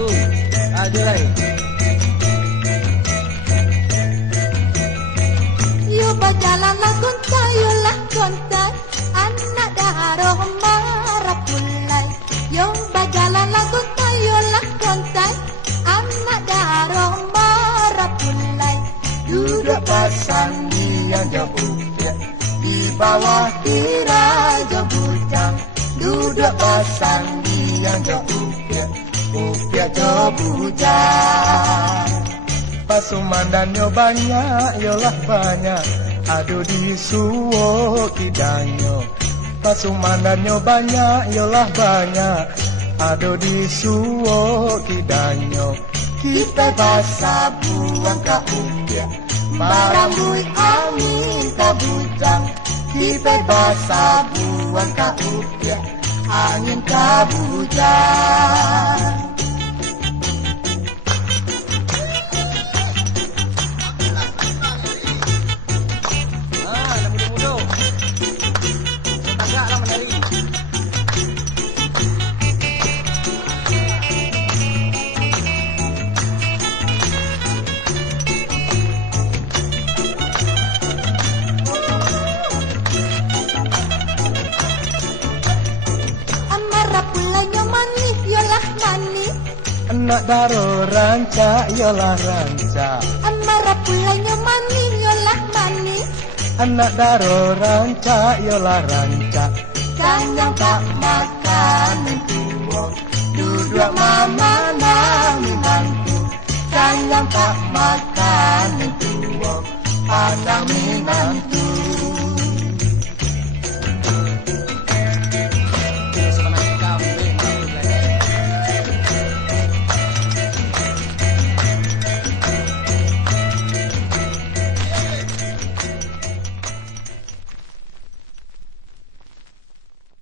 satu. Aja lagi. Yo berjalan lah kontai, yo lah kontai, anak daro marah pulai. Yo berjalan lah kontai, yo lah kontai, anak daro marah pulai. Duduk pasang yang jauh di bawah tiraja bujang. Duduk pasang yang jauh upiah jauh bujang. Pasumandannya banyak, yolah banyak, aduh di suwo kidanyo. Pasumandannya banyak, yolah banyak, aduh di suwo kidanyo. Kita basah buang ke upiah, barambui angin ke bujang. Kita basah buang ke upiah, angin ke bujang. Anak daro ranca, yolah ranca. Amarah pulanya manis, yolah manis. Anak daro ranca, yolah ranca. Kanyang tak makan tua, Duduk mama nami mantu. kanyang tak Makan tua, padang minantu.